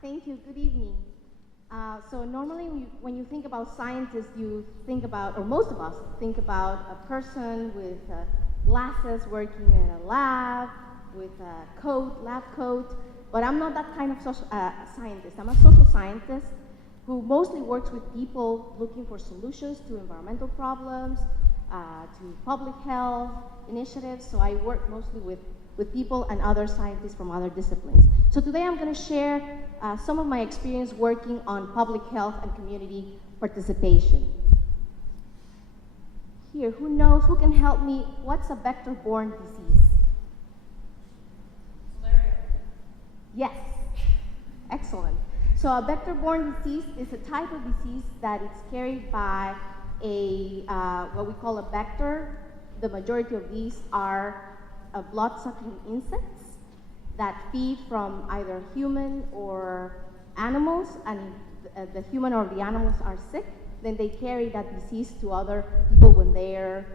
Thank you. Good evening. So normally when you think about scientists, you think about, or most of us think about a person with glasses working in a lab with a coat, lab coat. But I'm not that kind of scientist. I'm a social scientist who mostly works with people looking for solutions to environmental problems, to public health initiatives. So I work mostly with people and other scientists from other disciplines. So today I'm going to share some of my experience working on public health and community participation. Here, who knows, who can help me? What's a vector-borne disease? Malaria. Yes, excellent. So a vector-borne disease is a type of disease that is carried by a what we call a vector. The majority of these are blood-sucking insects that feed from either human or animals, and the human or the animals are sick, then they carry that disease to other people when they're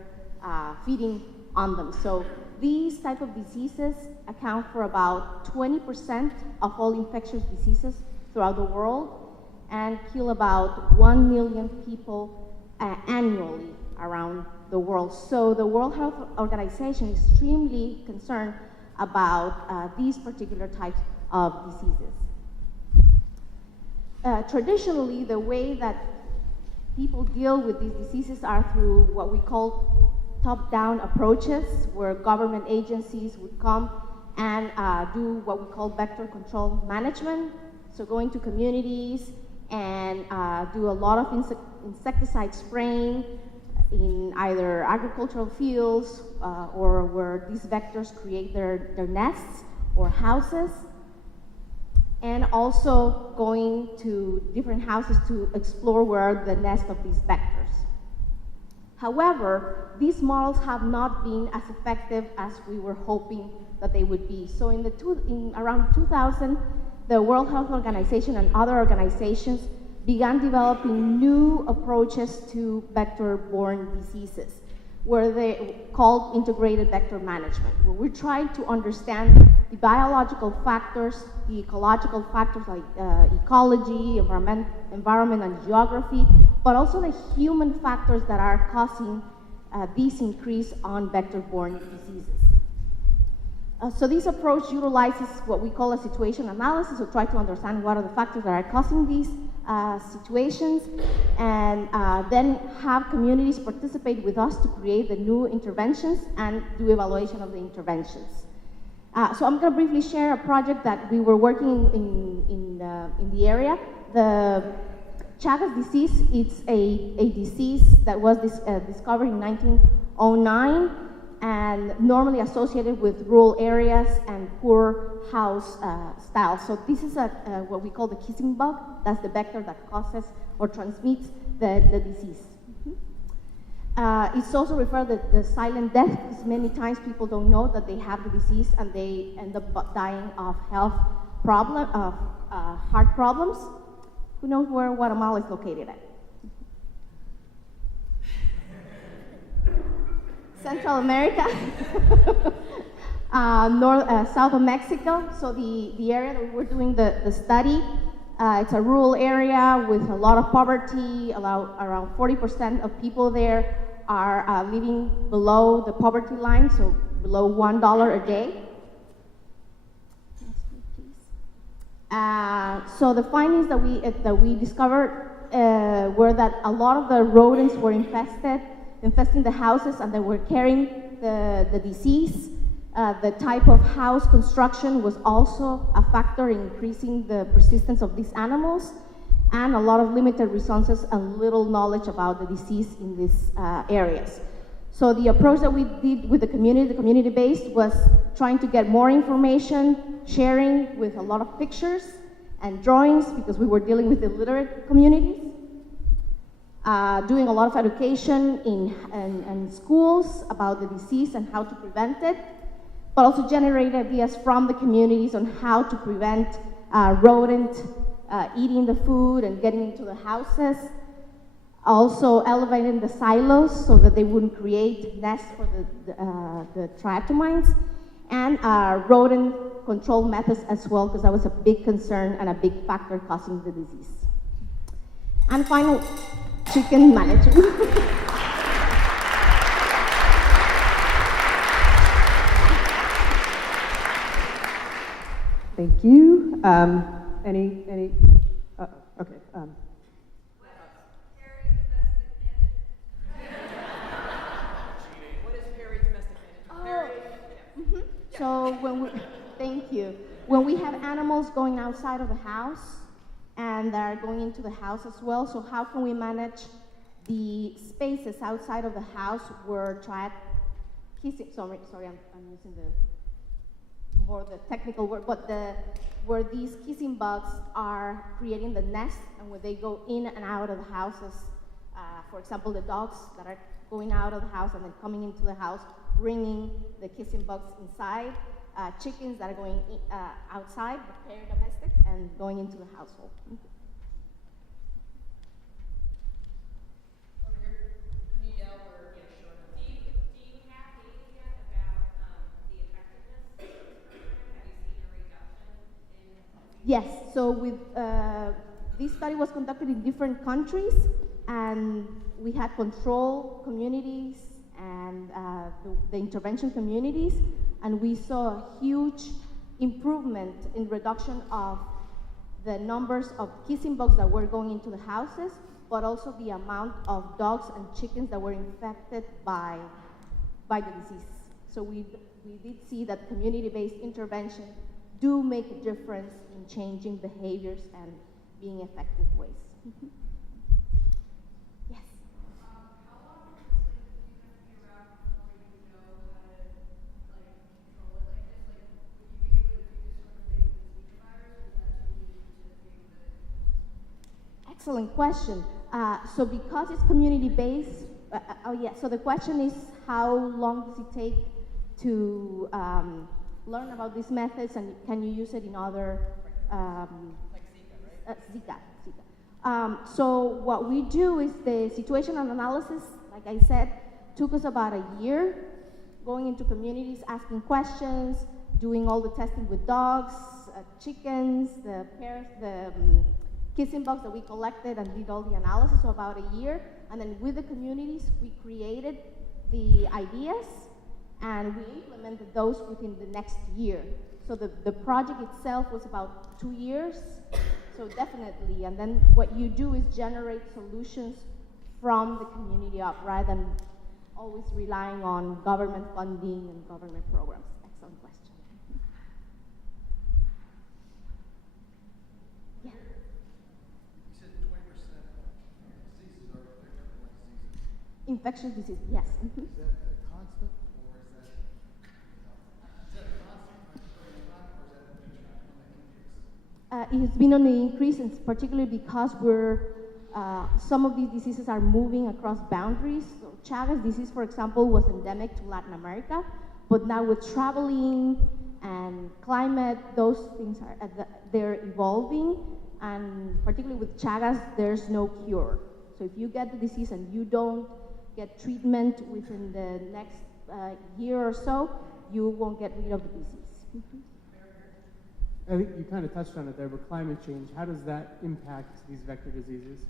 feeding on them. So these type of diseases account for about 20% of all infectious diseases throughout the world and kill about 1 million people annually around the world. So the World Health Organization is extremely concerned about these particular types of diseases. Traditionally, the way that people deal with these diseases are through what we call top-down approaches, where government agencies would come and do what we call vector control management. So going to communities and do a lot of insecticide spraying in either agricultural fields or where these vectors create their nests or houses, and also going to different houses to explore where are the nests of these vectors. However, these models have not been as effective as we were hoping that they would be. So in around 2000, the World Health Organization and other organizations began developing new approaches to vector-borne diseases, where they called integrated vector management, where we try to understand the biological factors, the ecological factors like ecology, environment and geography, but also the human factors that are causing this increase on vector-borne diseases. So this approach utilizes what we call a situation analysis, to try to understand what are the factors that are causing these situations, and then have communities participate with us to create the new interventions and do evaluation of the interventions. So I'm going to briefly share a project that we were working in the area. The Chagas disease, it's a disease that was discovered in 1909 and normally associated with rural areas and poor house styles. So this is what we call the kissing bug. That's the vector that causes or transmits the disease. It's also referred to the silent death, because many times people don't know that they have the disease and they end up dying of heart problems. Who knows where Guatemala is located at? Central America, south of Mexico. So the area that we were doing the study, it's a rural area with a lot of poverty. Around 40% of people there are living below the poverty line, so below $1 a day. So the findings that we discovered were that a lot of the rodents were infesting the houses, and they were carrying the disease. The type of house construction was also a factor in increasing the persistence of these animals, and a lot of limited resources and little knowledge about the disease in these areas. So the approach that we did with the community-based, was trying to get more information, sharing with a lot of pictures and drawings, because we were dealing with illiterate communities. Doing a lot of education in schools about the disease and how to prevent it, but also generate ideas from the communities on how to prevent rodent eating the food and getting into the houses. Also elevating the silos so that they wouldn't create nests for the triatomines, and rodent control methods as well, because that was a big concern and a big factor causing the disease. And final, chicken management. Thank you. Any? Okay. What is Perry domestic management? So thank you. When we have animals going outside of the house and they're going into the house as well, so how can we manage the spaces outside of the house where kissing, sorry, I'm using the technical word, but where these kissing bugs are creating the nest, and when they go in and out of the houses, for example, the dogs that are going out of the house and then coming into the house, bringing the kissing bugs inside, chickens that are going outside, the pair domestic, and going into the household. Yes, so with this study was conducted in different countries, and we had control communities and the intervention communities, and we saw a huge improvement in reduction of the numbers of kissing bugs that were going into the houses, but also the amount of dogs and chickens that were infected by the disease. So we did see that community-based intervention do make a difference in changing behaviors and being effective ways. Yes? How long does do you have to be around before you know how to control it like this? Would you be able to do this sort of thing with the Zika virus, or is that too new to be able to? Excellent question. So because it's community-based, so the question is how long does it take to learn about these methods, and can you use it in other Like Zika, right? Zika. So what we do is the situational analysis, like I said, took us about a year, going into communities, asking questions, doing all the testing with dogs, chickens, the pairs, the kissing bugs that we collected and did all the analysis, so about a year. And then with the communities, we created the ideas and we implemented those within the next year. So the project itself was about 2 years, so definitely. And then what you do is generate solutions from the community up, rather than always relying on government funding and government programs. Excellent question. Yeah. You said 20% of diseases are vector-borne diseases. Infectious disease, yes. Is that a constant, or is that a constant, or is that on the increase? It has been on the increase, and particularly because some of these diseases are moving across boundaries. So Chagas disease, for example, was endemic to Latin America, but now with traveling and climate, those things they're evolving, and particularly with Chagas, there's no cure. So if you get the disease and you don't get treatment within the next year or so, you won't get rid of the disease. I think you kind of touched on it there, but climate change, how does that impact these vector diseases?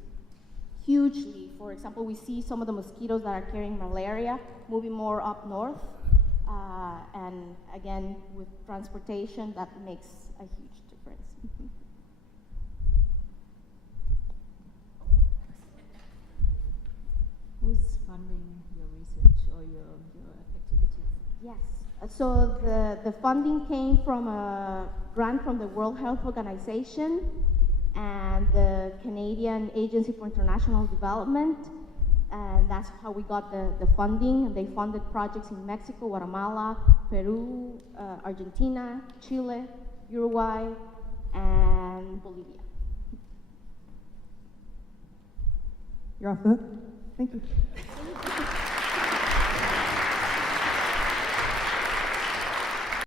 Hugely. For example, we see some of the mosquitoes that are carrying malaria moving more up north, and again, with transportation, that makes a huge difference. Who's funding your research or your activities? Yes. So the funding came from a grant from the World Health Organization and the Canadian Agency for International Development, and that's how we got the funding. And they funded projects in Mexico, Guatemala, Peru, Argentina, Chile, Uruguay, and Bolivia. You're off the hook. Thank you.